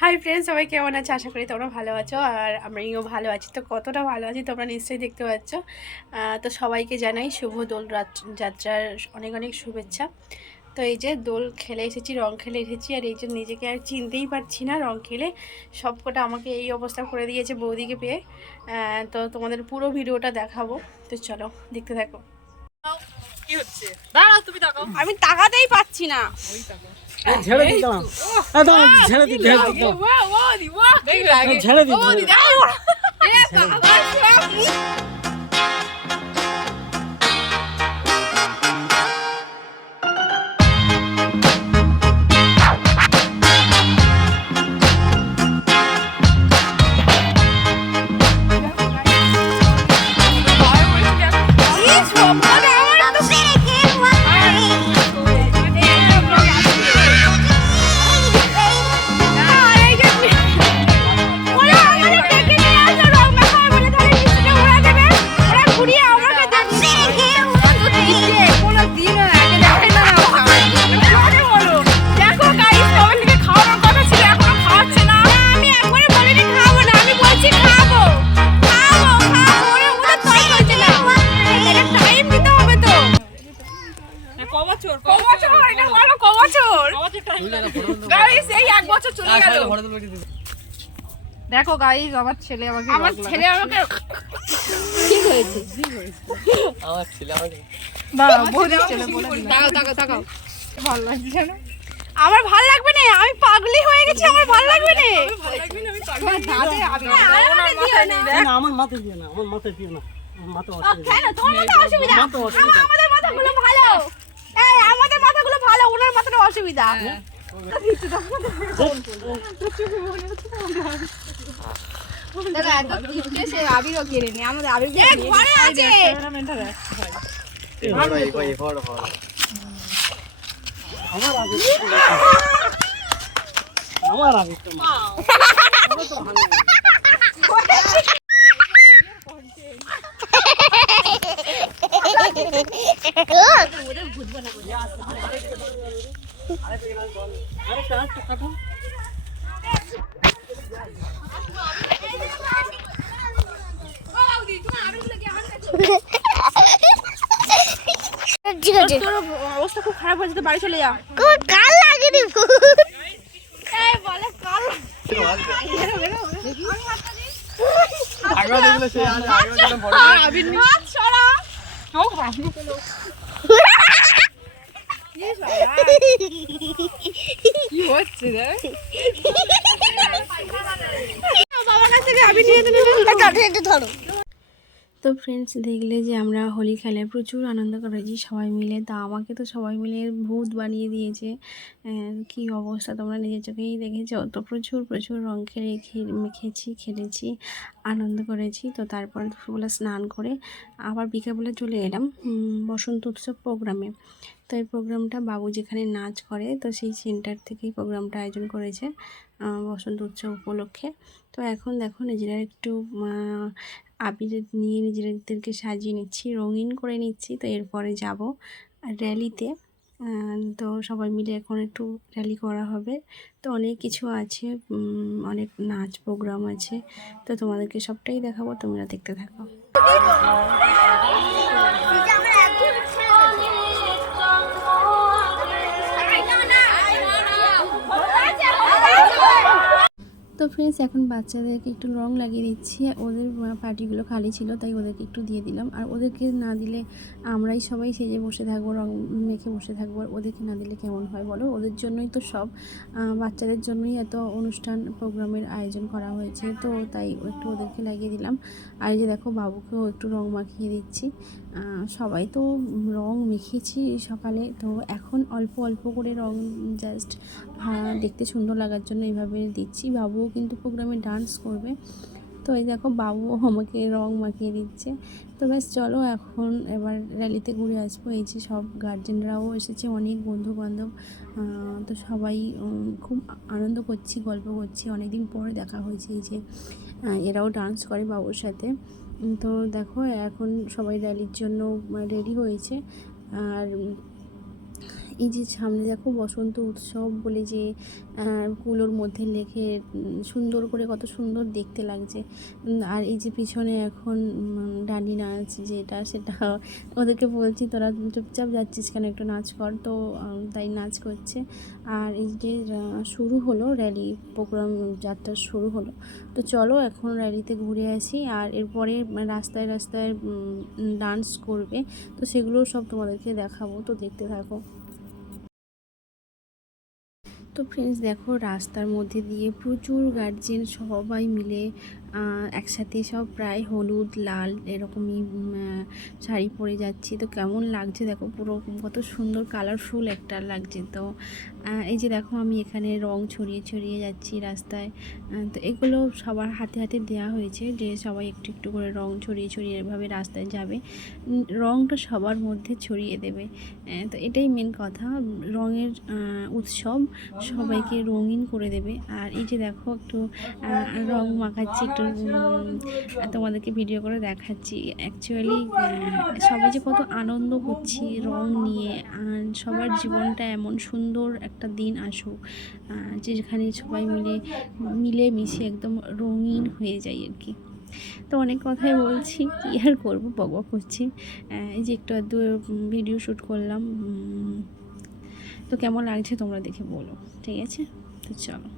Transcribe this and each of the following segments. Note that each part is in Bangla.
হাই ফ্রেন্ডস, সবাই কেমন আছে? আশা করি তোমরা ভালো আছো আর আমিও ভালো আছি। তো কতটা ভালো আছি তোমরা নিশ্চয়ই দেখতে পাচ্ছ। তো সবাইকে জানাই শুভ দোল যাত্রার অনেক অনেক শুভেচ্ছা। তো এই যে দোল খেলে এসেছি, রং খেলে এসেছি, আর এই যে নিজেকে আর চিনতেই পারছি না। রং খেলে সবকটা আমাকে এই অবস্থা করে দিয়েছে বৌদিকে পেয়ে। তো তোমাদের পুরো ভিডিওটা দেখাবো, তো চলো দেখতে থাকো। কি হচ্ছে? দাঁড়াও, তুমি তাকাও। আমি তাকাতেই পাচ্ছি না। ঝেড়ে দিতাম, ঝেড়ে দিতে ঝেড়ে দিতে দেখো গাইস, আমার ছেলে আমাকে ঠিক হয়েছে। আমার ছেলে আমাকে তাকাও ভালো লাগছে না। আমার ভালো লাগবে না, আমি পাগলি হয়ে গেছি, আমার ভালো লাগবে না। আমার মাথায় দিয়ে না, আমার মাথায় দিয়ে না, আমার মাথা কেন তোমার মাথা অসুবিধা? আমাদের মাথাগুলো ভালো, এই আমাদের মাথাগুলো ভালো, ওনার মাথাটা অসুবিধা। আমার আগে অবস্থা খুব খারাপ হয়েছে, তো বাড়ি চলে যা। কাল লাগেনি বলে কাল কি হচ্ছে রে? বাবার কাছ থেকে আমি নিয়ে ধরো। তো ফ্রেন্ডস, দেখলে যে আমরা হোলি খেলায় প্রচুর আনন্দ করেছি সবাই মিলে। তা আমাকে তো সবাই মিলে ভূত বানিয়ে দিয়েছে। কি অবস্থা তোমরা নিজের চোখেই দেখেছো। তো প্রচুর প্রচুর রং খেলেছি, আনন্দ করেছি। তো তারপর দুপুরবেলা স্নান করে আবার বিকেলবেলা চলে এলাম বসন্ত উৎসব প্রোগ্রামে। তো এই প্রোগ্রামটা বাবু যেখানে নাচ করে, তো সেই সেন্টার থেকেই প্রোগ্রামটা আয়োজন করেছে বসন্ত উৎসব উপলক্ষে। তো এখন দেখো নিজেরা একটু আবির নিয়ে নিজেদেরকে সাজিয়ে নিচ্ছি, রঙিন করে নিচ্ছি। তো এরপরে যাব র্যালিতে। তো সবাই মিলে এখন একটু র্যালি করা হবে। তো অনেক কিছু আছে, অনেক নাচ প্রোগ্রাম আছে। তো তোমাদেরকে সবটাই দেখাবো, তোমরা দেখতে থাকো। তো ফ্রেন্ডস, এখন বাচ্চাদেরকে একটু রং লাগিয়ে দিচ্ছি। ওদের পার্টিগুলো খালি ছিল, তাই ওদেরকে একটু দিয়ে দিলাম। আর ওদেরকে না দিলে আমরাই সবাই সেজে বসে থাকবো, রং মেখে বসে থাকবো। আর ওদেরকে না দিলে কেমন হয় বলো? ওদের জন্যই তো সব, বাচ্চাদের জন্যই এত অনুষ্ঠান প্রোগ্রামের আয়োজন করা হয়েছে। তো তাই একটু ওদেরকে লাগিয়ে দিলাম। আর এই যে দেখো, বাবুকেও একটু রং মাখিয়ে দিচ্ছি। সবাই তো রং মেখেছি সকালে, তো এখন অল্প অল্প করে রং জাস্ট দেখতে সুন্দর লাগার জন্য এইভাবে দিচ্ছি। বাবুও কিন্তু প্রোগ্রামে ডান্স করবে। তো এই দেখো, বাবুও আমাকে রং মাখিয়ে দিচ্ছে। তো ব্যাস চলো, এখন এবার র্যালিতে ঘুরে আসবো। এই যে সব গার্জেনরাও এসেছে, অনেক বন্ধুবান্ধব। তো সবাই খুব আনন্দ করছি, গল্প করছি, অনেক দিন পরে দেখা হয়েছে। এই যে এরাও ডান্স করে বাবুর সাথে। তো দেখো, এখন সবাই র্যালির জন্য রেডি হয়েছে। আর এই যে সামনে দেখো বসন্ত উৎসব বলে যে কুলোর মধ্যে লেখে, সুন্দর করে কত সুন্দর দেখতে লাগছে। আর এই যে পিছনে এখন ডান্ডি নাচ যেটা সেটা ওদেরকে বলছি তোরা চুপচাপ যাচ্ছিস কেন, একটু নাচ কর, তো তাই নাচ করছে। আর এই যে শুরু হলো র্যালি প্রোগ্রাম, যাত্রা শুরু হলো। তো চলো এখন র্যালিতে ঘুরে আসি, আর এরপরে রাস্তায় রাস্তায় ডান্স করবে, তো সেগুলো সব তোমাদেরকে দেখাবো, তো দেখতে থাকো। তো ফ্রেন্ডস দেখো রাস্তার মধ্যে দিয়ে প্রচুর গার্জেন সবাই মিলে একসাথে সব প্রায় হলুদ লাল এরকমই শাড়ি পরে যাচ্ছি। তো কেমন লাগছে দেখো, পুরো কত সুন্দর কালারফুল একটা লাগছে। তো এই যে দেখো আমি এখানে রং ছড়িয়ে ছড়িয়ে যাচ্ছি রাস্তায়। তো এগুলো সবার হাতে হাতে দেওয়া হয়েছে যে সবাই একটু একটু করে রং ছড়িয়ে ছড়িয়ে এভাবে রাস্তায় যাবে, রংটা সবার মধ্যে ছড়িয়ে দেবে। তো এটাই মেন কথা, রঙের উৎসব, সবাইকে রঙিন করে দেবে। আর এই যে দেখো একটু রং মাখাচ্ছি, একটু তোমাদেরকে ভিডিও করে দেখাচ্ছি। অ্যাকচুয়ালি সবাই যে কত আনন্দ করছি রং নিয়ে, আর সবার জীবনটা এমন সুন্দর একটা দিন আসুক যেখানে সবাই মিলে মিশে একদম রঙিন হয়ে যায় আর কি। তো অনেক কথাই বলছি, কী আর করবো, বকবক করছি। এই যে একটু আধটু ভিডিও শ্যুট করলাম। তো কেমন লাগছে তোমরা দেখে বলো, ঠিক আছে? তো চলো।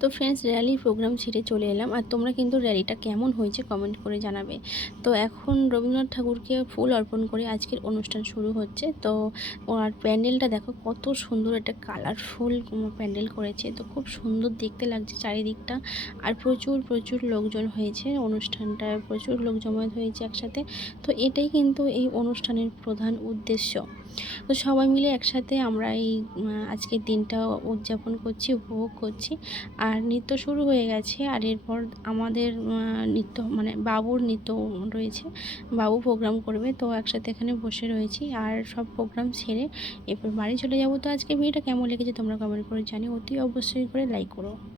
তো ফ্রেন্ডস র্যালির প্রোগ্রাম ছেড়ে চলে এলাম, আর তোমরা কিন্তু র্যালিটা কেমন হয়েছে কমেন্ট করে জানাবে। তো এখন রবীন্দ্রনাথ ঠাকুরকে ফুল অর্পণ করে আজকের অনুষ্ঠান শুরু হচ্ছে। তো আর প্যান্ডেলটা দেখো কত সুন্দর, একটা কালারফুল প্যান্ডেল করেছে, তো খুব সুন্দর দেখতে লাগছে চারিদিকটা। আর প্রচুর প্রচুর লোকজন হয়েছে অনুষ্ঠানটায়, প্রচুর লোক জমায়েত হয়েছে একসাথে। তো এটাই কিন্তু এই অনুষ্ঠানের প্রধান উদ্দেশ্য। তো সবাই মিলে একসাথে আমরা এই আজকের দিনটা উদযাপন করছি, উপভোগ করছি। আর নৃত্য শুরু হয়ে গেছে, আর এরপর আমাদের নৃত্য মানে বাবুর নৃত্য রয়েছে, বাবু প্রোগ্রাম করবে। তো একসাথে এখানে বসে রয়েছি, আর সব প্রোগ্রাম সেরে এরপর বাড়ি চলে যাব। তো আজকে ভিডিওটা কেমন লেগেছে তোমরা কমেন্ট করে জানিও, অতি অবশ্যই করে লাইক করো।